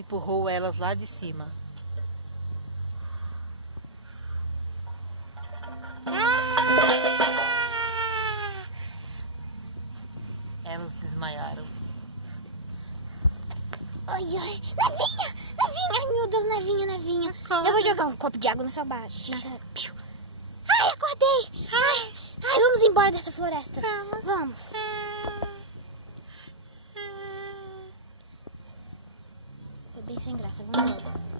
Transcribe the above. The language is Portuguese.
empurrou elas lá de cima. Elas desmaiaram. Ai, ai. Nevinha! Nevinha! Ai, meu Deus, Nevinha, Nevinha. Acorda. Eu vou jogar um copo de água na sua barra. Ai, acordei! Ai, ai, vamos embora dessa floresta. Vamos. Foi bem sem graça, vamos embora.